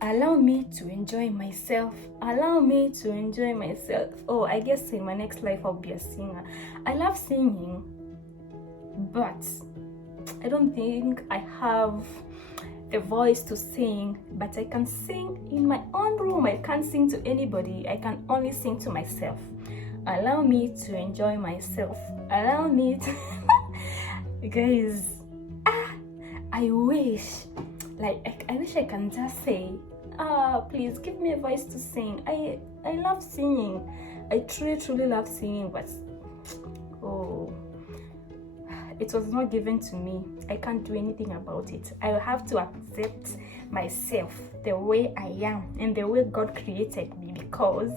allow me to enjoy myself. Allow me to enjoy myself. Oh, I guess in my next life I'll be a singer. I love singing, but I don't think I have the voice to sing, but I can sing in my own room. I can't sing to anybody. I can only sing to myself. Allow me to enjoy myself. Allow me to guys, I wish I can just say, please give me a voice to sing. I love singing. I truly love singing, but oh, it was not given to me. I can't do anything about it. I have to accept myself the way I am and the way God created me, because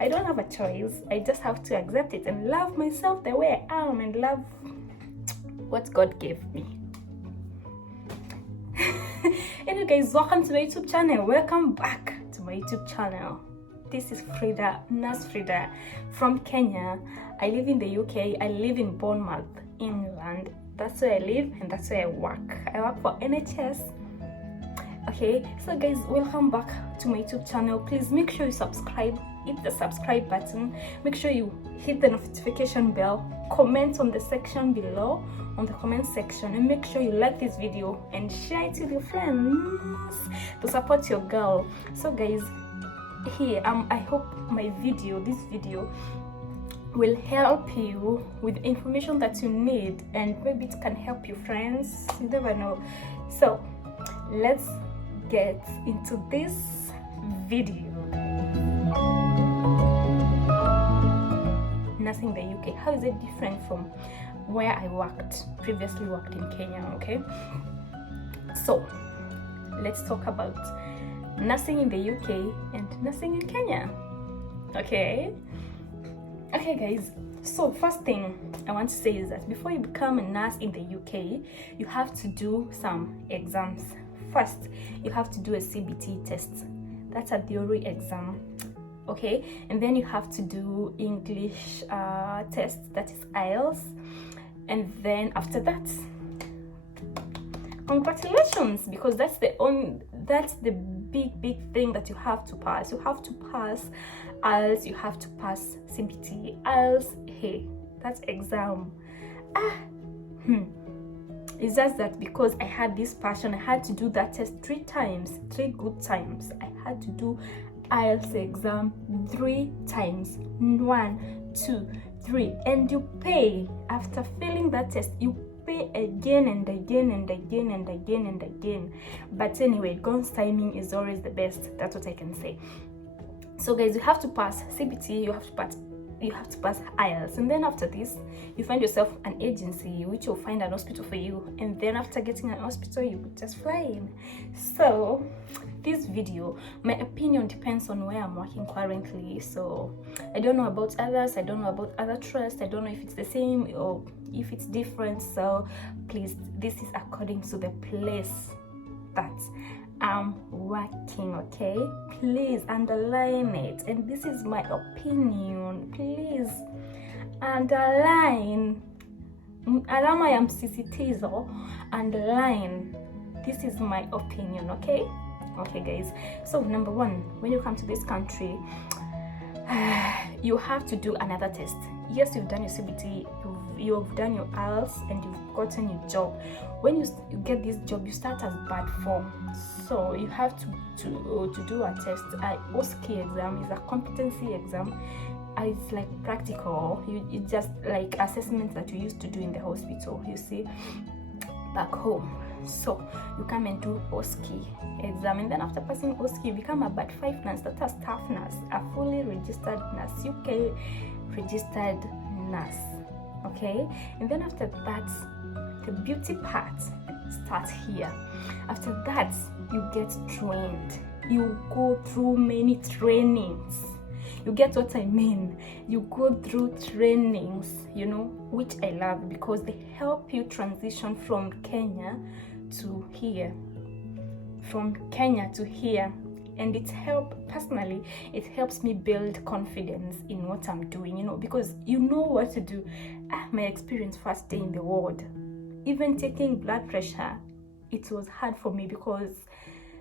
I don't have a choice. I just have to accept it and love myself the way I am and love what God gave me. Anyway guys, welcome to my YouTube channel. Welcome back to my YouTube channel. This is Frida, Nurse Frida from Kenya. I live in the UK. I live in Bournemouth, England. That's where I live and that's where I work. I work for NHS. Okay, so guys, welcome back to my YouTube channel. Please make sure you subscribe. Hit the subscribe button. Make sure you hit the notification bell. Comment on the section below, on the comment section, and make sure you like this video and share it with your friends to support your girl. So guys, here I hope this video will help you with information that you need, and maybe it can help your friends. You never know. So let's get into this video. Nursing in the UK, how is it different from where I previously worked in Kenya? Okay, so let's talk about nursing in the UK and nursing in Kenya. Okay guys, so first thing I want to say is that before you become a nurse in the UK, you have to do some exams. First, you have to do a CBT test. That's a theory exam. Okay, and then you have to do English test, that is IELTS, and then after that, congratulations, because that's the big thing that you have to pass. You have to pass IELTS, you have to pass CBT. IELTS, hey, that's exam. It's just that because I had this passion, I had to do that test 3 good times. I had to do IELTS exam 3 times. 1, 2, 3, and you pay after failing that test. You pay again and again and again and again and again. But anyway, God's timing is always the best. That's what I can say. So guys, you have to pass CBT, you have to pass IELTS, and then after this you find yourself an agency which will find an hospital for you, and then after getting an hospital you would just fly in. So this video, my opinion depends on where I'm working currently. So I don't know about others, I don't know about other trusts, I don't know if it's the same or if it's different. So please, this is according to the place that I'm working. Okay, please underline it, and this is my opinion. Please underline, alama ya msisitizo, underline, this is my opinion. Okay guys, so number 1, when you come to this country, you have to do another test. Yes, you've done your CBT, you've done your IELTS, and you've gotten your job. When you get this job, you start as band 4, so you have to do a test. OSCE exam is a competency exam. It's like practical. It's just like assessments that you used to do in the hospital, you see, back home. So you come and do OSCE exam, and then after passing OSCE, you become a band 5 nurse. That's a staff nurse, a fully registered nurse, UK registered nurse. Okay, and then after that, the beauty part starts here. After that, you get trained. You go through many trainings. You get what I mean? You go through trainings, which I love, because they help you transition from Kenya to here. And it helps me build confidence in what I'm doing, because you know what to do. My experience first day in the ward, even taking blood pressure, it was hard for me because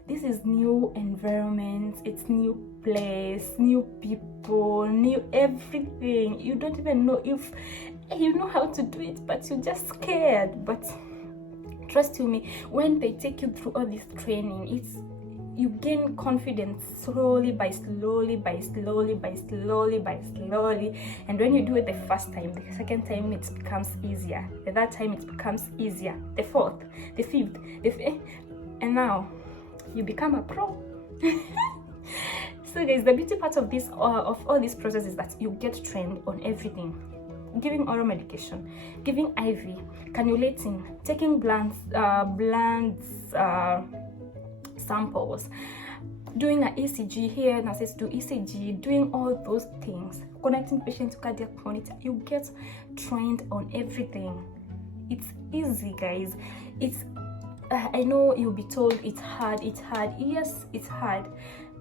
this is new environment, it's new place, new people, new everything. You don't even know if you know how to do it, but you're just scared. But trust you me, when they take you through all this training, you gain confidence slowly by slowly, and when you do it the first time, the second time it becomes easier, the third time it becomes easier, the fourth, the fifth, and now you become a pro. So guys, the beauty part of this of all this process is that you get trained on everything: giving oral medication, giving IV, cannulating, taking bloods samples, doing an ECG here, nurses do ECG, doing all those things, connecting patients to cardiac monitor. You get trained on everything. It's easy, guys. I know you'll be told it's hard. Yes, it's hard.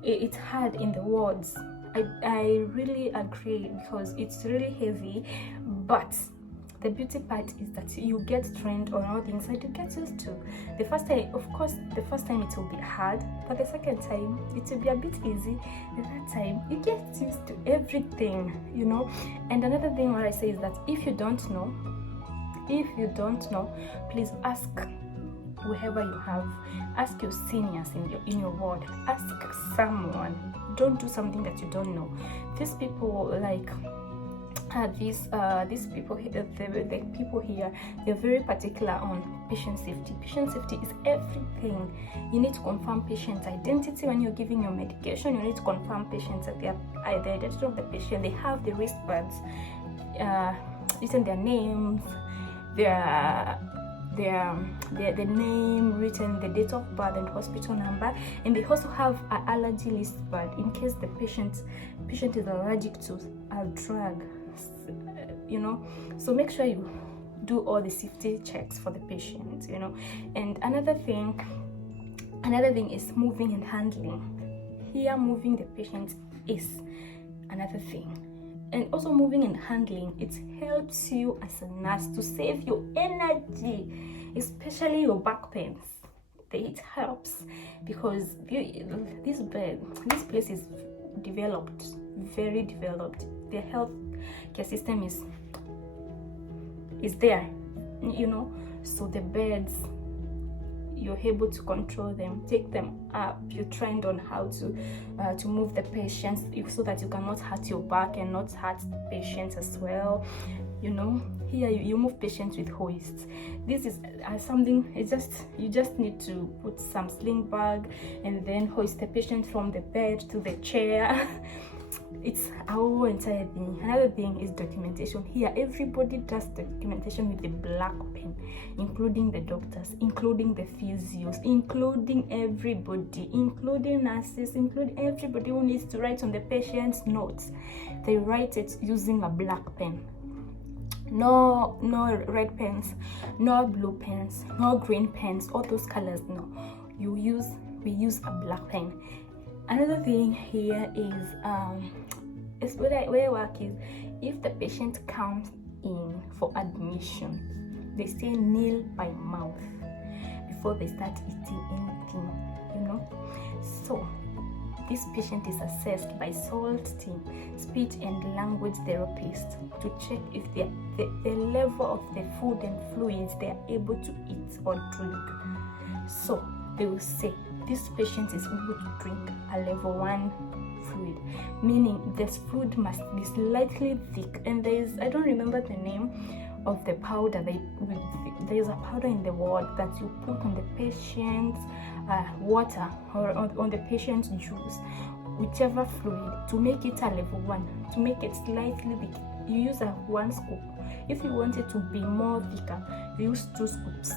It's hard in the wards. I really agree, because it's really heavy, but the beauty part is that you get trained on all things that you get used to. The first time, of course, it will be hard, but the second time it will be a bit easy. The third time you get used to everything, you know. And another thing what I say is that if you don't know, please ask whoever you have. Ask your seniors in your ward. Ask someone. Don't do something that you don't know. These people, like these people here, the people here, they're very particular on patient safety. Patient safety is everything. You need to confirm patient identity when you're giving your medication. You need to confirm patients that the identity of the patient. They have the wristbands, written their names, their name written, the date of birth and hospital number, and they also have an allergy list pad in case the patient is allergic to a drug, you know. So make sure you do all the safety checks for the patient, you know. And another thing is moving and handling. Here, moving the patient is another thing. And also moving and handling, it helps you as a nurse to save your energy, especially your back pains. It helps because this place is developed, very developed. The health care system is there, you know. So the beds, you're able to control them, take them up. You're trained on how to move the patients so that you cannot hurt your back and not hurt the patients as well, you know. Here you move patients with hoists. This is something, you just need to put some sling bag and then hoist the patient from the bed to the chair. It's a whole entire thing. Another thing is documentation. Here everybody does documentation with the black pen, including the doctors, including the physios, including everybody, including nurses, including everybody who needs to write on the patient's notes. They write it using a black pen. No red pens, no blue pens, no green pens, all those colors. No, we use a black pen. Another thing here is where I work is, if the patient comes in for admission, they say kneel by mouth before they start eating anything, you know. So this patient is assessed by SALT team, speech and language therapist, to check if the level of the food and fluids they are able to eat or drink. So they will say this patient is able to drink a level 1 fluid, meaning this fluid must be slightly thick. And I don't remember the name of the powder. There's a powder in the ward that you put on the patient's water or on the patient's juice, whichever fluid, to make it a level 1, to make it slightly thick. You use 1 scoop. If you want it to be more thicker, you use 2 scoops.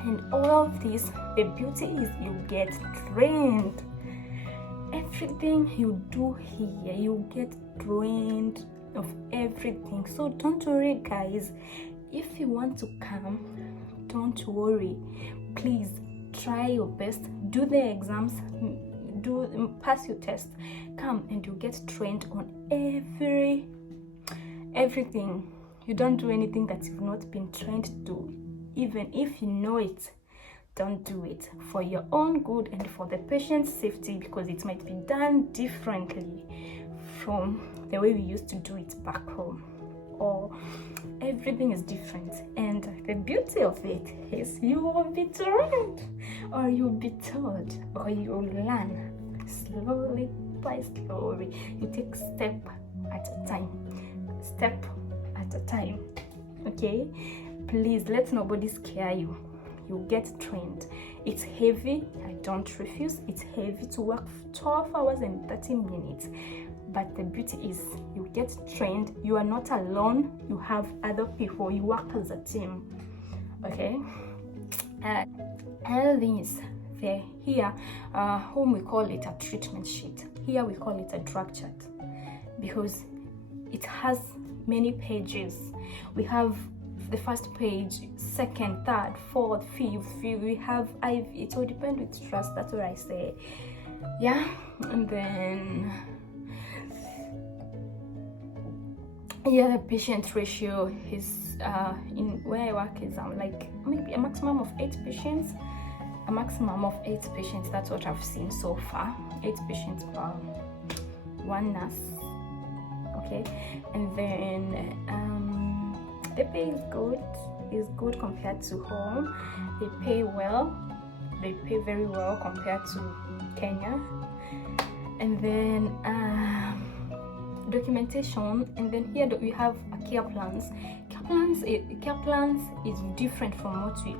And all of this, the beauty is you get trained. Everything you do here, you get trained of everything. So don't worry, guys. If you want to come, don't worry. Please try your best. Do the exams. Pass your test. Come and you get trained on everything. You don't do anything that you've not been trained to. Even if you know it, don't do it, for your own good and for the patient's safety, because it might be done differently from the way we used to do it back home, or everything is different. And the beauty of it is you will be trained, or you'll be told, or you'll learn slowly by slowly. You take step at a time, okay? Please let nobody scare you. You get trained. It's heavy, I don't refuse. It's heavy to work 12 hours and 30 minutes, but the beauty is you get trained. You are not alone, you have other people, you work as a team, okay? Another thing is here, home we call it a treatment sheet. Here we call it a drug chart, because it has many pages. We have the first page, second, third, fourth, fifth. We have IV. It will depend with trust. That's what I say. Yeah, and then the patient ratio is in where I work is like maybe a maximum of 8 patients. A maximum of 8 patients. That's what I've seen so far. 8 patients per 1 nurse. Okay, and then the pay is good compared to home. They pay well, they pay very well compared to Kenya. And then documentation, and then here we have care plans. Care plans is different from what we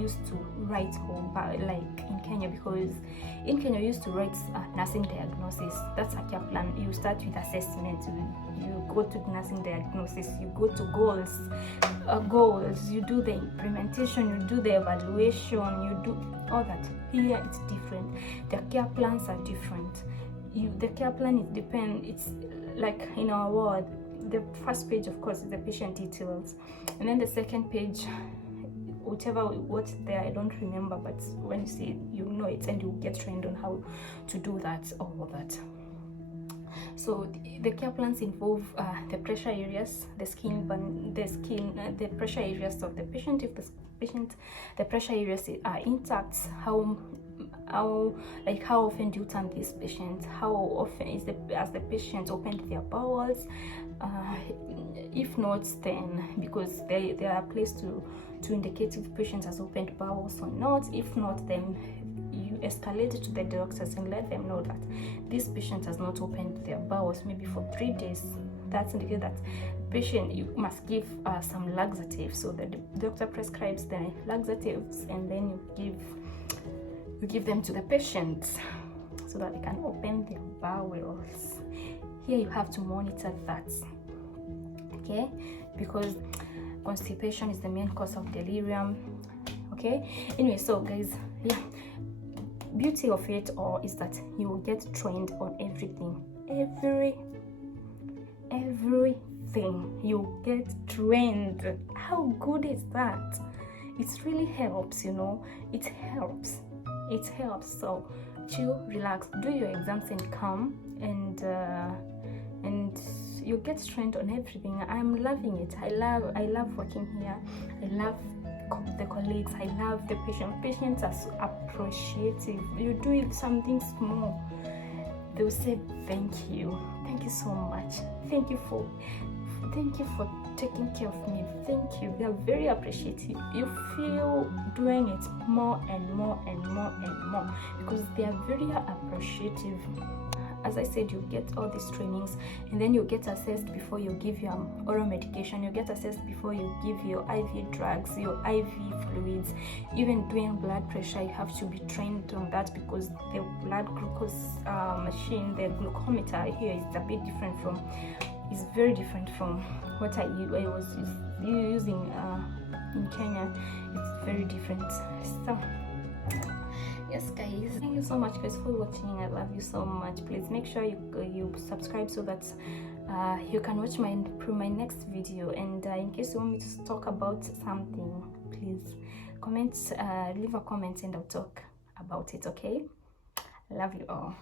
used to write home, but like in Kenya, because in Kenya we used to write nursing diagnosis. That's a care plan. You start with assessment, you go to nursing diagnosis, you go to goals, you do the implementation, you do the evaluation, you do all that. Here it's different. The care plans are different. The care plan it's like in our ward. The first page, of course, is the patient details, and then the second page, what's there, I don't remember, but when you see it, you know it, and you get trained on how to do that, all that. So the care plans involve the pressure areas, the pressure areas of the patient. If the pressure areas are intact, how often do you turn this patient? How often has the patient opened their bowels? If not, then because they are placed to indicate if the patient has opened bowels or not. If not, then you escalate it to the doctors and let them know that this patient has not opened their bowels maybe for 3 days. That's indicated that patient, you must give some laxatives. So the doctor prescribes the laxatives, and then you give them to the patient so that they can open their bowels. Here you have to monitor that, okay? Because constipation is the main cause of delirium, okay? Anyway, so guys, beauty of it all is that you will get trained on everything. Everything you get trained. How good is that? It really helps, you know. It helps. So chill, relax, do your exams and come, and you get trained on everything. I'm loving it. I love working here. I love the colleagues. I love the patients are so appreciative. You do something small, they will say thank you so much, thank you for taking care of me, thank you. They are very appreciative. You feel doing it more and more because they are very appreciative. As I said, you get all these trainings, and then you get assessed before you give your oral medication. You get assessed before you give your IV drugs, your IV fluids. Even doing blood pressure, you have to be trained on that, because the blood glucose machine, the glucometer here is a bit different from, is very different from what I was using in Kenya. It's very different. So yes guys, thank you so much guys for watching. I love you so much. Please make sure you subscribe so that you can watch my next video. And in case you want me to talk about something, please comment, leave a comment, and I'll talk about it. Okay, love you all.